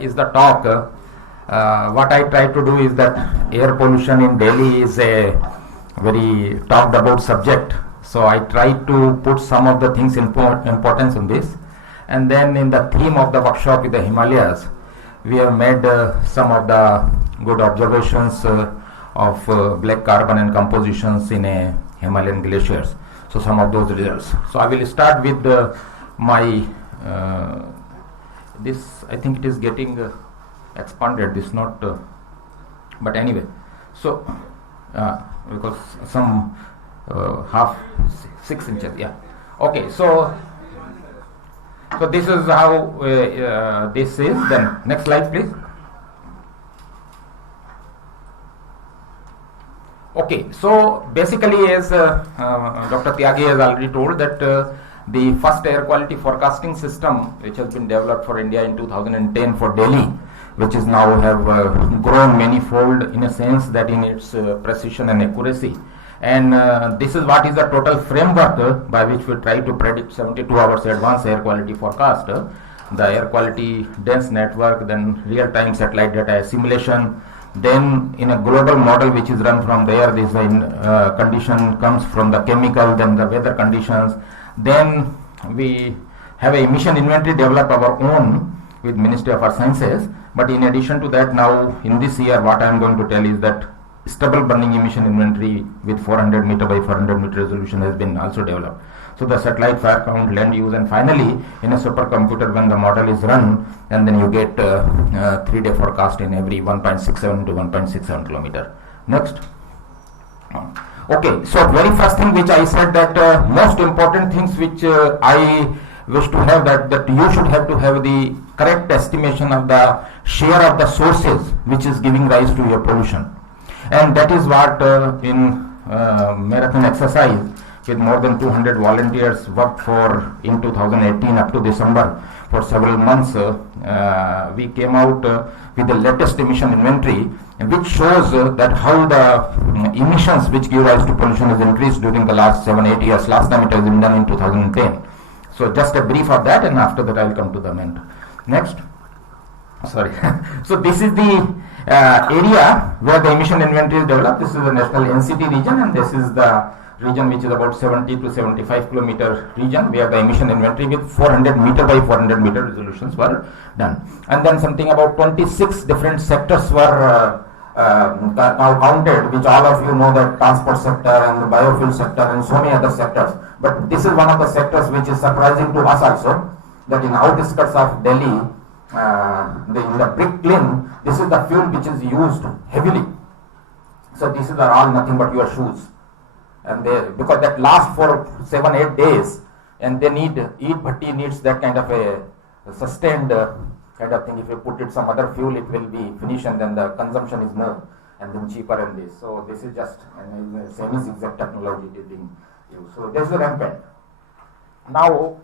is the talk. What I try to do is that air pollution in Delhi is a very talked about subject. So I try to put some of the things importance on this. And then in the theme of the workshop with the Himalayas, we have made some of the good observations of black carbon and compositions in Himalayan glaciers. So some of those results. So I will start with my this. I think it is getting expanded. This not, but anyway. So because some half 6 inches. Yeah. Okay. So this is how this is. Then next slide, please. Okay, so basically, as Dr. Tyagi has already told, that the first air quality forecasting system which has been developed for India in 2010 for Delhi, which is now have grown manifold in a sense that in its precision and accuracy. And this is what is the total framework by which we try to predict 72 hours advance air quality forecast, the air quality dense network, then real-time satellite data simulation. Then in a global model which is run from there, this condition comes from the chemical, then the weather conditions. Then we have an emission inventory developed our own with Ministry of Earth Sciences. But in addition to that, now in this year, what I am going to tell is that stubble burning emission inventory with 400 meter by 400 meter resolution has been also developed. So the satellite fire count, land use, and finally in a supercomputer when the model is run, and then you get 3-day forecast in every 1.67 to 1.67 kilometer. Next. Okay, so very first thing which I said that most important things which I wish to have that you should have to have the correct estimation of the share of the sources which is giving rise to your pollution. And that is what in marathon exercise with more than 200 volunteers worked for in 2018 up to December for several months. We came out with the latest emission inventory, which shows that how the emissions which give rise to pollution has increased during the last 7-8 years. Last time it has been done in 2010. So just a brief of that, and after that I will come to the main. Next. Sorry. So this is the area where the emission inventory is developed. This is the national NCT region, and this is the region which is about 70 to 75 kilometer region where the emission inventory with 400 meter by 400 meter resolutions were done. And then something about 26 different sectors were now counted, which all of you know, that transport sector and the biofuel sector and so many other sectors. But this is one of the sectors which is surprising to us also, that in outskirts of Delhi, in the brick kiln, this is the fuel which is used heavily. So these are all nothing but your shoes. And because that lasts for 7-8 days, and they need, each bhatti needs that kind of a sustained kind of thing. If you put it some other fuel, it will be finished, and then the consumption is more and then cheaper in this. So this is just semi-zigzag technology it is being used. So this is rampant. Now,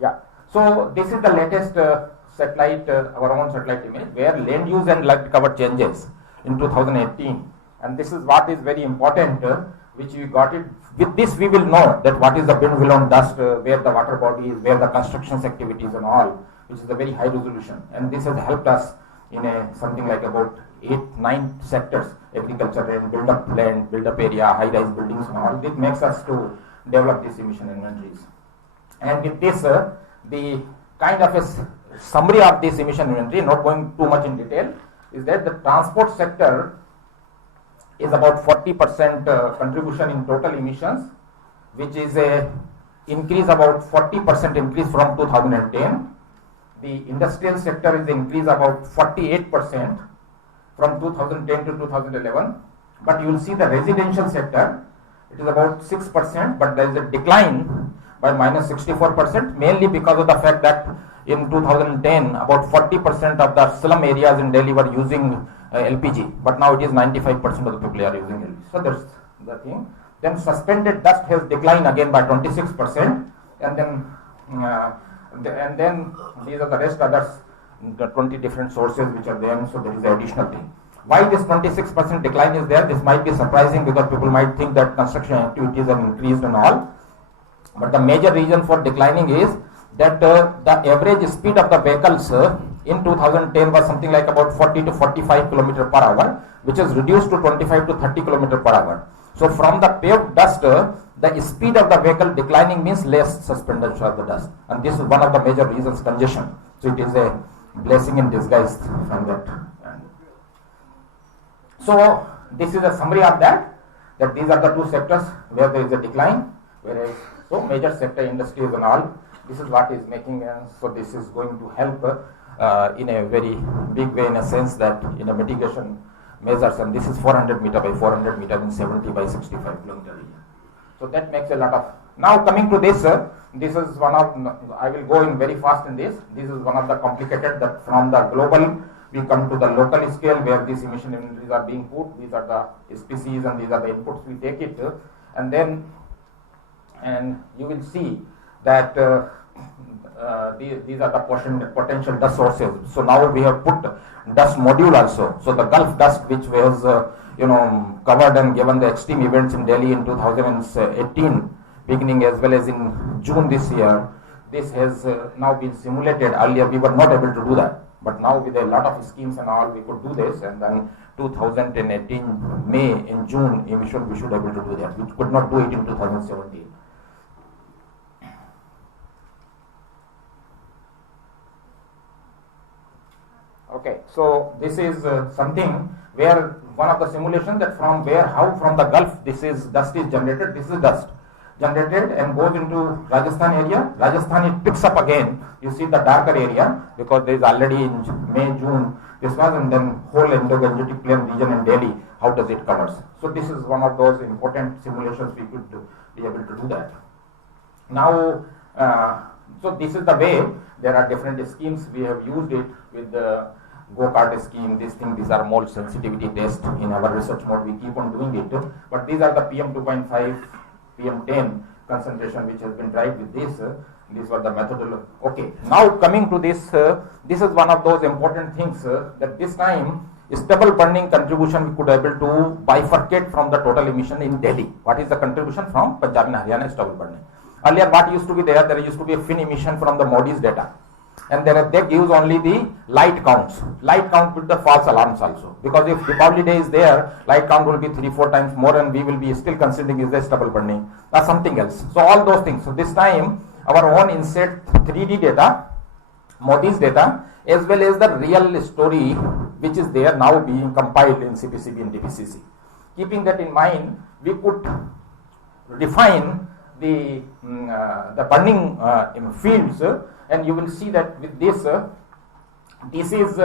yeah. So this is the latest satellite, our own satellite image, where land use and light cover changes in 2018, and this is what is very important, which we got it. With this we will know that what is the wind blown dust, where the water body is, where the construction activities and all, which is a very high resolution. And this has helped us in something like about 8-9 sectors, agriculture and build up land, build up area, high rise buildings and all. It makes us to develop these emission inventories. And with this, the kind of a summary of this emission inventory, not going too much in detail, is that the transport sector is about 40% contribution in total emissions, which is a increase about 40% increase from 2010. The industrial sector is increase about 48% from 2010 to 2011. But you will see the residential sector, it is about 6%, but there is a decline by minus 64%, mainly because of the fact that in 2010 about 40% of the slum areas in Delhi were using LPG, but now it is 95% of the people are using LPG. So that's the thing. Then suspended dust has declined again by 26%, and then these are the rest others, the 20 different sources which are there. So there is the additional thing. Why this 26% decline is there? This might be surprising because people might think that construction activities are increased and all. But the major reason for declining is that the average speed of the vehicles in 2010 was something like about 40 to 45 km per hour, which is reduced to 25 to 30 km per hour. So from the paved dust, the speed of the vehicle declining means less suspension of the dust, and this is one of the major reasons, congestion. So it is a blessing in disguise from that. So this is a summary of that these are the two sectors where there is a decline, whereas so major sector industries and all, this is what is making, so this is going to help in a very big way, in a sense that in a mitigation measures, and this is 400 meter by 400 meter in 70 by 65 kilometer area. So that makes a lot of. Now coming to this, this is one of, I will go in very fast in this. This is one of the complicated, that from the global we come to the local scale where these emission inventories are being put. These are the species and these are the inputs we take it, and then you will see that these are the potential dust sources. So now we have put dust module also. So the Gulf dust, which was covered and given the extreme events in Delhi in 2018 beginning, as well as in June this year, this has now been simulated. Earlier we were not able to do that, but now with a lot of schemes and all we could do this, and then 2018 May in June we should be able to do that. We could not do it in 2017. Okay, so this is something where one of the simulations, that from the Gulf dust is generated. This is dust generated and goes into Rajasthan area. Rajasthan, it picks up again. You see the darker area because there is already in May, June this was, and then whole Indo-Gangetic Plain region in Delhi, how does it covers. So this is one of those important simulations we could be able to do that. Now, so this is the way. There are different schemes. We have used it with the go-kart scheme. These are mold sensitivity tests in our research mode. We keep on doing it. But these are the PM 2.5, PM 10 concentration which has been tried with this. These were the methodology. Okay. Now coming to this, this is one of those important things that this time stubble burning contribution we could able to bifurcate from the total emission in Delhi. What is the contribution from Punjab and Haryana stubble burning? Earlier, what used to be there? There used to be a fin emission from the Modi's data, and they gives only the light counts. Light count with the false alarms also, because if Deepavali day is there, light count will be 3-4 times more, and we will be still considering is there stubble burning or something else. So all those things. So this time, our own insert 3D data, Modi's data, as well as the real story which is there now being compiled in CPCB and DPCC. Keeping that in mind, we could define the burning fields, and you will see that with this, this is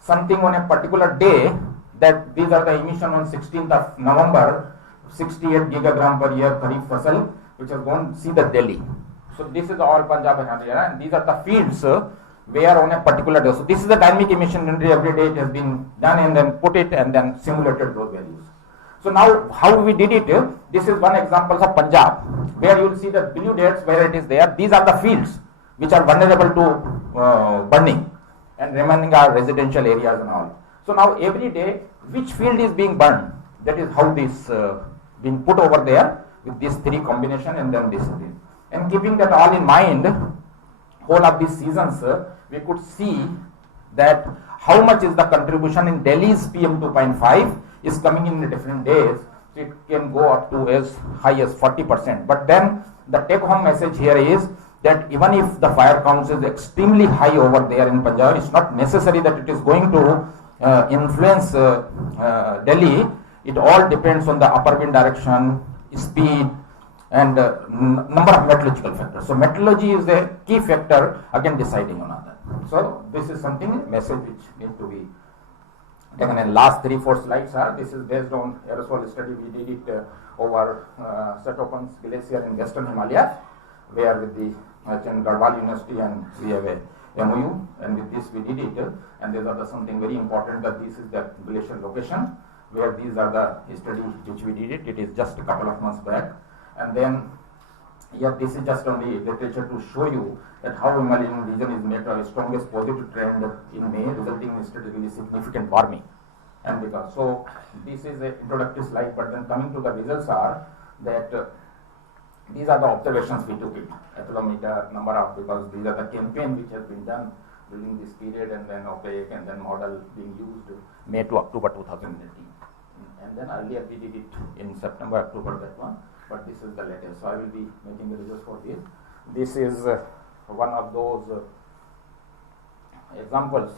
something on a particular day, that these are the emission on 16th of November, 68 gigagram per year Kharif fasal, which has gone, see the Delhi. So this is all Punjab and Haryana, and these are the fields where on a particular day. So this is the dynamic emission inventory. Every day it has been done and then put it and then simulated those values. So now how we did it, this is one example of Punjab, where you will see the blue dates where it is there. These are the fields which are vulnerable to burning, and remaining are residential areas and all. So now every day which field is being burned, that is how this being put over there with these three combination, and then this thing. And keeping that all in mind, whole of these seasons, we could see that how much is the contribution in Delhi's PM 2.5 is coming in different days. So it can go up to as high as 40%. But then the take-home message here is that even if the fire counts is extremely high over there in Punjab, it's not necessary that it is going to influence Delhi. It all depends on the upper wind direction, speed, and number of meteorological factors. So meteorology is a key factor again deciding on that. So this is something, message which needs to be taken. And last 3-4 slides are, this is based on aerosol study. We did it over Stubble glacier in western Himalaya, where with the Garhwal University, and we have a MOU, and with this we did it. And these are something very important, that this is the glacier location where these are the study which we did it. It is just a couple of months back. And then here this is just only literature to show you that how Himalayan region is made the strongest positive trend in May, resulting in statistically significant warming. And because so this is an introductory slide, but then coming to the results are that These are the observations we took it, atolometer, number of, because these are the campaign which has been done during this period, and then opaque, and then model being used May to October 2018. And then earlier we did it in September, October, that one, but this is the latest. So I will be making the results for this. This is one of those examples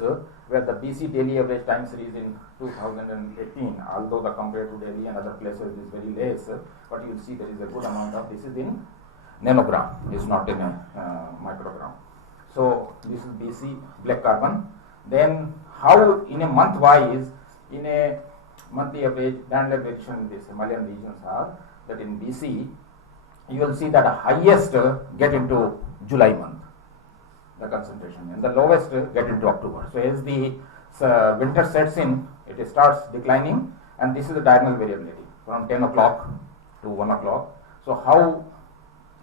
where the BC daily average time series in 2018, although the compared to Delhi and other places is very less, but you will see there is a good amount of, this is in nanogram, it's not in a microgram. So this is BC black carbon. Then how in a month wise, in a monthly average standard variation in this Himalayan regions are that in BC you will see that the highest get into July month, the concentration, and the lowest get into October. So as the winter sets in, it starts declining, and this is the diurnal variability from 10 o'clock to 1 o'clock. So how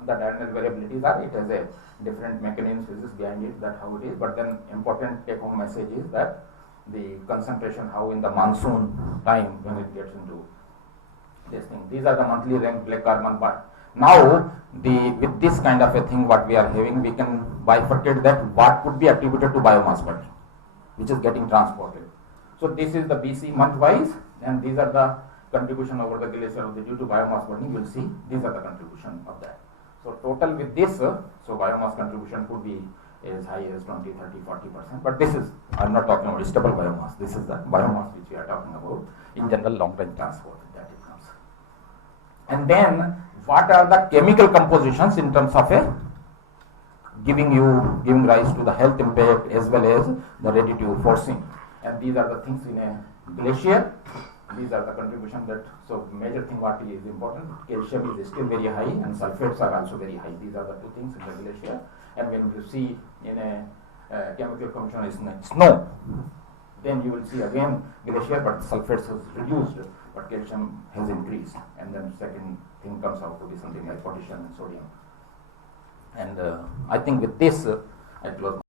the diurnal variabilities are, it has a different mechanisms which is behind it, that how it is. But then important take home message is that the concentration, how in the monsoon time when it gets into this thing. These are the monthly ranked black carbon part. Now with this kind of a thing what we are having, we can bifurcate that what could be attributed to biomass burning, which is getting transported. So this is the BC month wise, and these are the contribution over the glacier due to biomass burning. You will see these are the contribution of that. So total with this, so biomass contribution could be as high as 20, 30, 40%. But this is, I am not talking about stubble biomass. This is the biomass which we are talking about in general long range transport, that it comes. And then what are the chemical compositions in terms of a giving rise to the health impact as well as the ready to forcing. And these are the things in a glacier. These are the contribution that, so major thing what is important, calcium is still very high and sulfates are also very high. These are the two things in the glacier. And when you see in a chemical composition is snow, then you will see again glacier, but sulfates has reduced, but calcium has increased. And then second thing comes out to be something like potassium and sodium. And I think with this, I close.